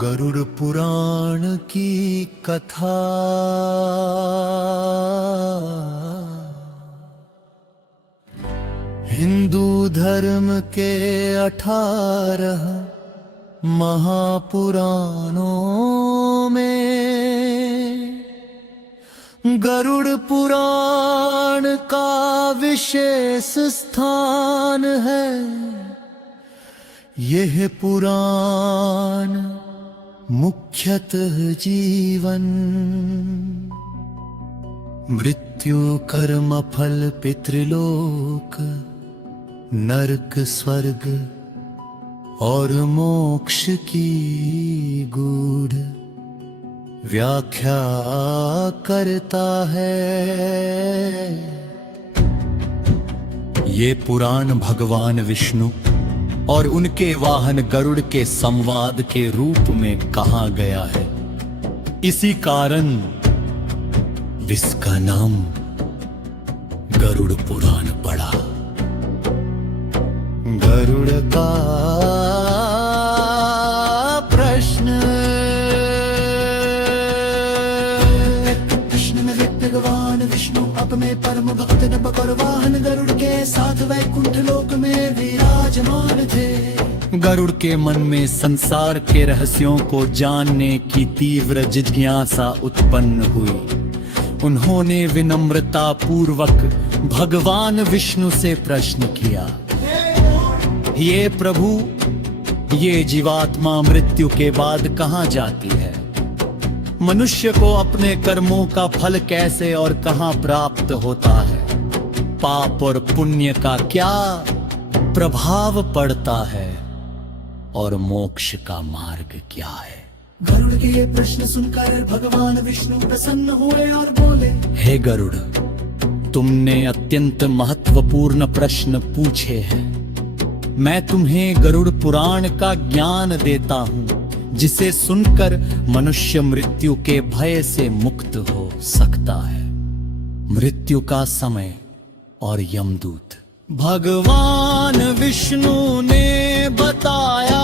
गरुड़ पुराण की कथा। हिंदू धर्म के 18 महापुराणों में गरुड़ पुराण का विशेष स्थान है। यह पुराण मुख्यतः जीवन, मृत्यु, कर्म फल, पितृलोक, नरक, स्वर्ग और मोक्ष की गूढ़ व्याख्या करता है। ये पुराण भगवान विष्णु और उनके वाहन गरुड़ के संवाद के रूप में कहा गया है। इसी कारण इसका नाम गरुड़ पुराण पड़ा। गरुड़ का प्रश्न में भगवान विष्णु अपने परम भक्त नभ और वाहन गरुड़ के साथ वैकुंठ लोक में विराजमान थे। गरुड़ के मन में संसार के रहस्यों को जानने की तीव्र जिज्ञासा उत्पन्न हुई। उन्होंने विनम्रता पूर्वक भगवान विष्णु से प्रश्न किया, ये प्रभु, ये जीवात्मा मृत्यु के बाद कहाँ जाती है? मनुष्य को अपने कर्मों का फल कैसे और कहाँ प्राप्त होता है? पाप और पुण्य का क्या प्रभाव पड़ता है और मोक्ष का मार्ग क्या है? गरुड़ के ये प्रश्न सुनकर भगवान विष्णु प्रसन्न हुए और बोले, हे गरुड़, तुमने अत्यंत महत्वपूर्ण प्रश्न पूछे हैं। मैं तुम्हें गरुड़ पुराण का ज्ञान देता हूँ, जिसे सुनकर मनुष्य मृत्यु के भय से मुक्त हो सकता है। मृत्यु का समय और यमदूत। भगवान विष्णु ने बताया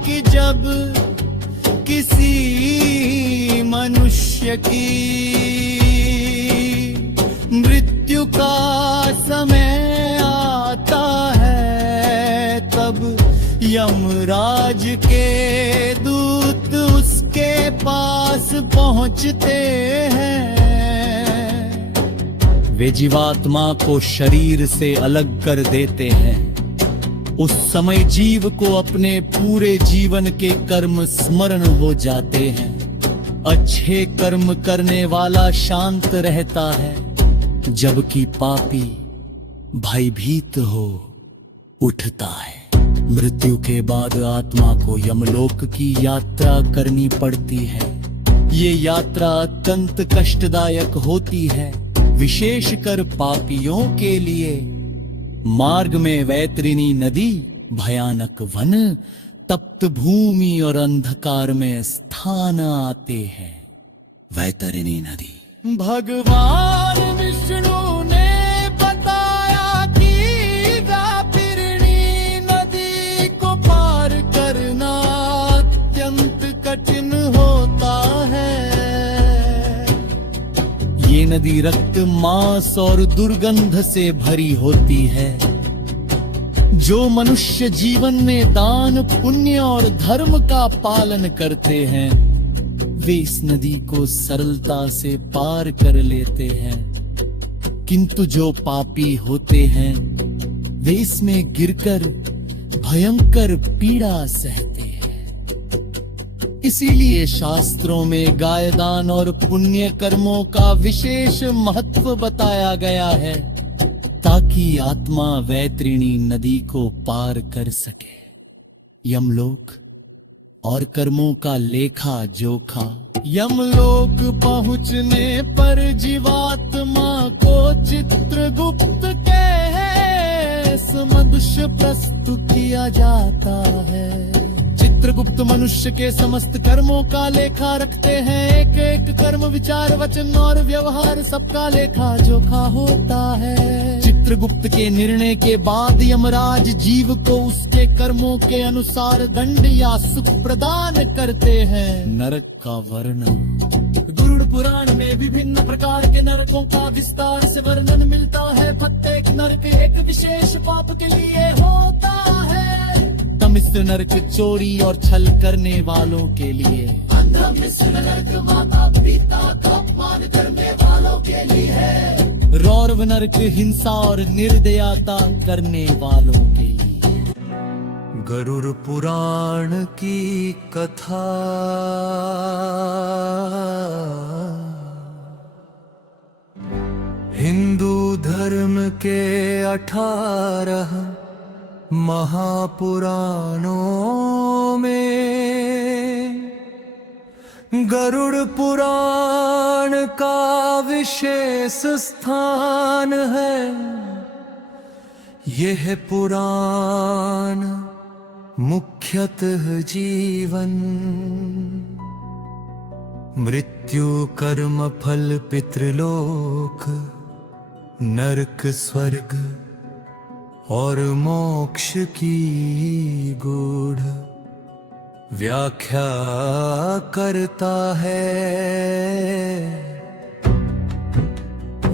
कि जब किसी मनुष्य की मृत्यु का समय आता है, तब यमराज के दूत उसके पास पहुंचते हैं। वे जीवात्मा को शरीर से अलग कर देते हैं। उस समय जीव को अपने पूरे जीवन के कर्म स्मरण हो जाते हैं। अच्छे कर्म करने वाला शांत रहता है, जबकि पापी भयभीत हो उठता है। मृत्यु के बाद आत्मा को यमलोक की यात्रा करनी पड़ती है। ये यात्रा अत्यंत कष्टदायक होती है, विशेषकर पापियों के लिए। मार्ग में वैतरणी नदी, भयानक वन, तप्त भूमि और अंधकार में स्थान आते हैं। वैतरणी नदी। भगवान विष्णु ने बताया कि वैतरणी नदी को पार करना अत्यंत कठिन होता है। ये नदी रक्त, मांस और दुर्गंध से भरी होती है। जो मनुष्य जीवन में दान, पुण्य और धर्म का पालन करते हैं, वे इस नदी को सरलता से पार कर लेते हैं। किंतु जो पापी होते हैं, वे इसमें गिरकर भयंकर पीड़ा सहते हैं। इसीलिए शास्त्रों में गायदान और पुण्य कर्मों का विशेष महत्व बताया गया है, ताकि आत्मा वैतरणी नदी को पार कर सके। यमलोक और कर्मों का लेखा जोखा। यमलोक पहुंचने पर जीवात्मा को चित्रगुप्त के समक्ष प्रस्तुत किया जाता है। चित्रगुप्त मनुष्य के समस्त कर्मों का लेखा रखते हैं। एक एक कर्म, विचार, वचन और व्यवहार सबका लेखा जोखा होता है। चित्रगुप्त के निर्णय के बाद यमराज जीव को उसके कर्मों के अनुसार दंड या सुख प्रदान करते हैं। नरक का वर्णन। गरुड़ पुराण में विभिन्न प्रकार के नरकों का विस्तार से वर्णन मिलता है। प्रत्येक नरक एक विशेष पाप के लिए होता है। मिश्र नरक चोरी और छल करने वालों के लिए। अंधा मिश्र नरक माता पिता का अपमान करने वालों के लिए है। रौरव नरक हिंसा और निर्दयता करने वालों के लिए। गरुड़ पुराण की कथा। हिंदू धर्म के 18 महापुराणों में गरुड़ पुराण का विशेष स्थान है। यह पुराण मुख्यतः जीवन, मृत्यु, कर्म फल, पितृलोक, नरक, स्वर्ग और मोक्ष की गूढ़ व्याख्या करता है।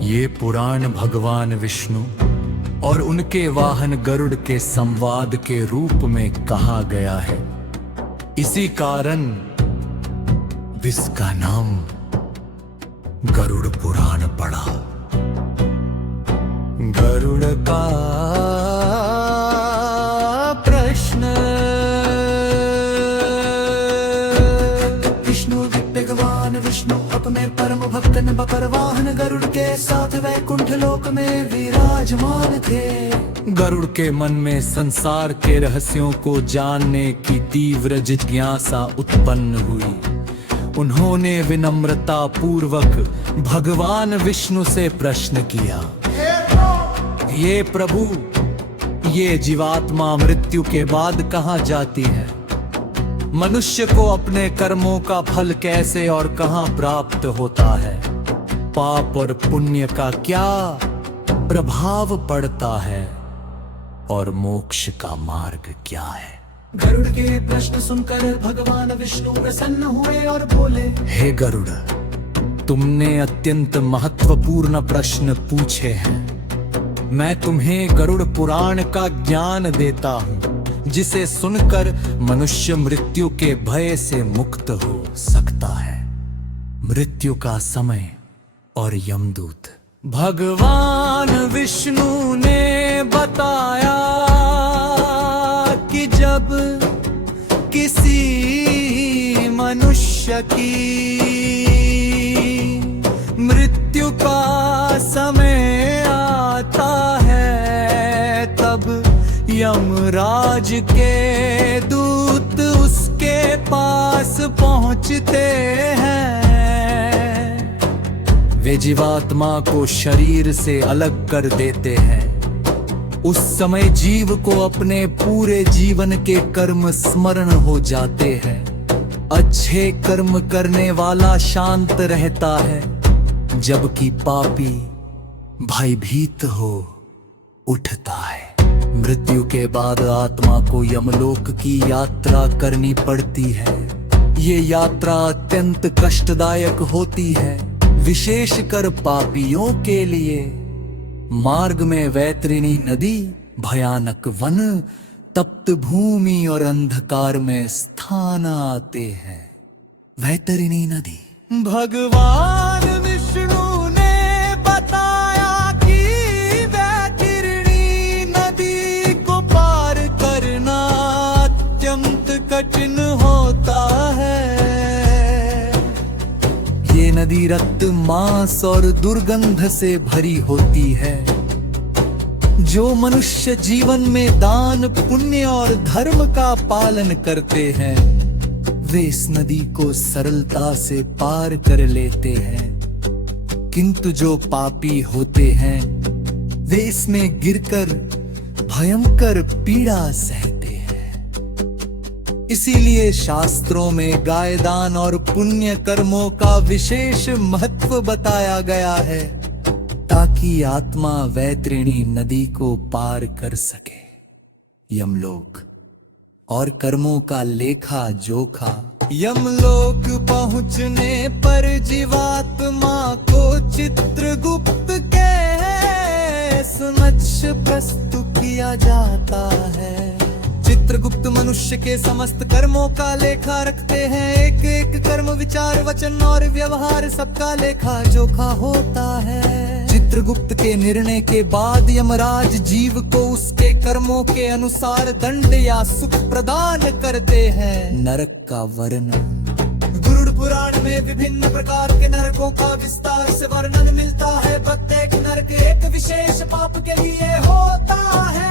ये पुराण भगवान विष्णु और उनके वाहन गरुड़ के संवाद के रूप में कहा गया है। इसी कारण इसका नाम गरुड़ पुराण पड़ा। गरुड़ का प्रश्न। विष्णु भगवान विष्णु अपने परम भक्त न बपरवाहन गरुड़ के साथ वैकुंठ लोक में विराजमान थे। गरुड़ के मन में संसार के रहस्यों को जानने की तीव्र जिज्ञासा उत्पन्न हुई। उन्होंने विनम्रता पूर्वक भगवान विष्णु से प्रश्न किया, ये प्रभु, ये जीवात्मा मृत्यु के बाद कहाँ जाती है? मनुष्य को अपने कर्मों का फल कैसे और कहाँ प्राप्त होता है? पाप और पुण्य का क्या प्रभाव पड़ता है और मोक्ष का मार्ग क्या है? गरुड़ के प्रश्न सुनकर भगवान विष्णु प्रसन्न हुए और बोले, हे गरुड़, तुमने अत्यंत महत्वपूर्ण प्रश्न पूछे हैं। मैं तुम्हें गरुड़ पुराण का ज्ञान देता हूँ, जिसे सुनकर मनुष्य मृत्यु के भय से मुक्त हो सकता है। मृत्यु का समय और यमदूत। भगवान विष्णु ने बताया कि जब किसी मनुष्य की मृत्यु का समय आता है, तब यमराज के दूत उसके पास पहुंचते हैं। वे जीवात्मा को शरीर से अलग कर देते हैं। उस समय जीव को अपने पूरे जीवन के कर्म स्मरण हो जाते हैं। अच्छे कर्म करने वाला शांत रहता है, जबकि पापी भयभीत हो उठता है। मृत्यु के बाद आत्मा को यमलोक की यात्रा करनी पड़ती है। ये यात्रा अत्यंत कष्टदायक होती है, विशेषकर पापियों के लिए। मार्ग में वैतरणी नदी, भयानक वन, तप्त भूमि और अंधकार में स्थान आते हैं। वैतरणी नदी। भगवान विष्णु ने बताया कि वैतरणी नदी को पार करना अत्यंत कठिन होता है। ये नदी रक्त, मांस और दुर्गंध से भरी होती है। जो मनुष्य जीवन में दान, पुण्य और धर्म का पालन करते हैं, वे इस नदी को सरलता से पार कर लेते हैं। किंतु जो पापी होते हैं, वे इसमें गिरकर भयंकर पीड़ा सहते हैं। इसीलिए शास्त्रों में गायदान और पुण्य कर्मों का विशेष महत्व बताया गया है। ताकि आत्मा वैतरणी नदी को पार कर सके। यमलोक और कर्मों का लेखा जोखा। यमलोक पहुंचने पर जीवात्मा को चित्रगुप्त के समक्ष प्रस्तुत किया जाता है। चित्रगुप्त मनुष्य के समस्त कर्मों का लेखा रखते हैं। एक एक कर्म, विचार, वचन और व्यवहार सबका लेखा जोखा होता है। चित्रगुप्त के निर्णय के बाद यमराज जीव को उसके कर्मों के अनुसार दंड या सुख प्रदान करते हैं। नरक का वर्णन। गरुड़ पुराण में विभिन्न प्रकार के नरकों का विस्तार से वर्णन मिलता है। प्रत्येक नरक एक विशेष पाप के लिए होता है।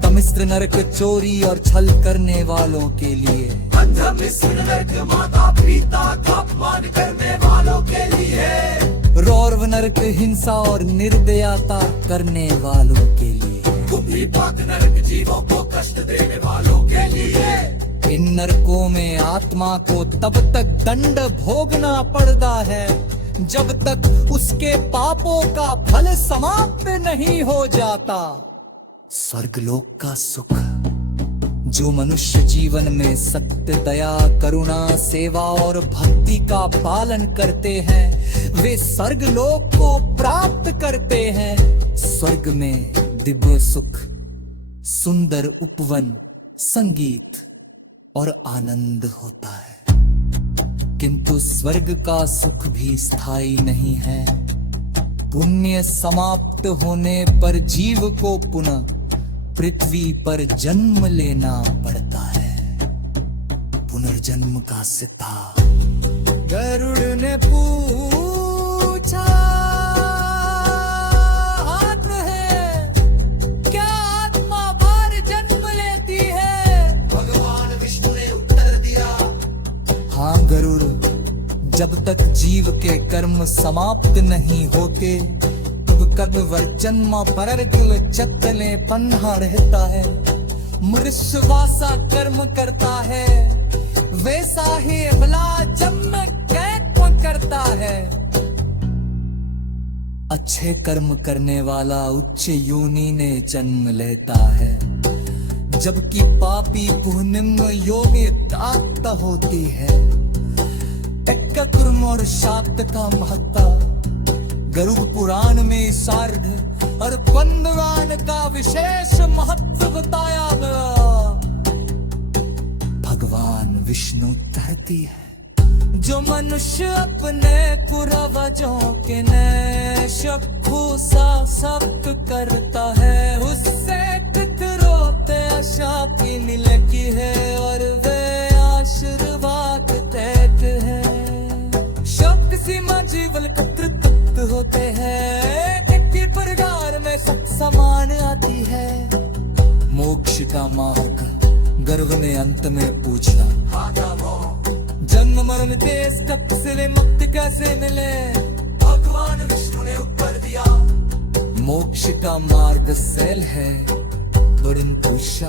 तमिस्र नरक चोरी और छल करने वालों के लिए। अंधमिस्र नरक माता पिता का अपमान करने वालों के लिए। रौरव नरक हिंसा और निर्दयता करने वालों के लिए। कुंभीपाक नरक जीवों को कष्ट देने वालों के लिए। इन नरकों में आत्मा को तब तक दंड भोगना पड़ता है जब तक उसके पापों का फल समाप्त नहीं हो जाता। स्वर्गलोक का सुख। जो मनुष्य जीवन में सत्य, दया, करुणा, सेवा और भक्ति का पालन करते हैं वे स्वर्गलोक को प्राप्त करते हैं। स्वर्ग में दिव्य सुख, सुंदर उपवन, संगीत और आनंद होता है। किंतु स्वर्ग का सुख भी स्थायी नहीं है। पुण्य समाप्त होने पर जीव को पुनः पृथ्वी पर जन्म लेना पड़ता है। पुनर्जन्म का सिद्धांत। गरुड़ ने पूछा, आत्मा है क्या आत्मा बार जन्म लेती है? भगवान विष्णु ने उत्तर दिया, हाँ गरुड़, जब तक जीव के कर्म समाप्त नहीं होते कर्म वर्जन्मा परर्किल चक्कले पन्हा रहता है। मृष्यवासा कर्म करता है वैसा ही अबला जन्म कैक करता है। अच्छे कर्म करने वाला उच्च योनि ने जन्म लेता है जबकि पापी निम्न योनि प्राप्त होती है। कर्म और शाक्त का महत्व गरुड़ पुराण में सार्ध और बंधवान का विशेष महत्व बताया गया। भगवान विष्णु कहती है, जो मनुष्य अपने पूर्वजों के चक्षु सा सख्त करता है उससे पितरों शाप लगी है और वे आशीर्वाद देते हैं। शब्द सीमा जीवन कत्रित होते हैं। इनके परिवार में सब समान आती है। मोक्ष का मार्ग गर्व ने अंत में पूछा, जन्म मरण देश तप से मुक्ति कैसे मिले? भगवान विष्णु ने उत्तर दिया, मोक्ष का मार्ग सैल है। पूछा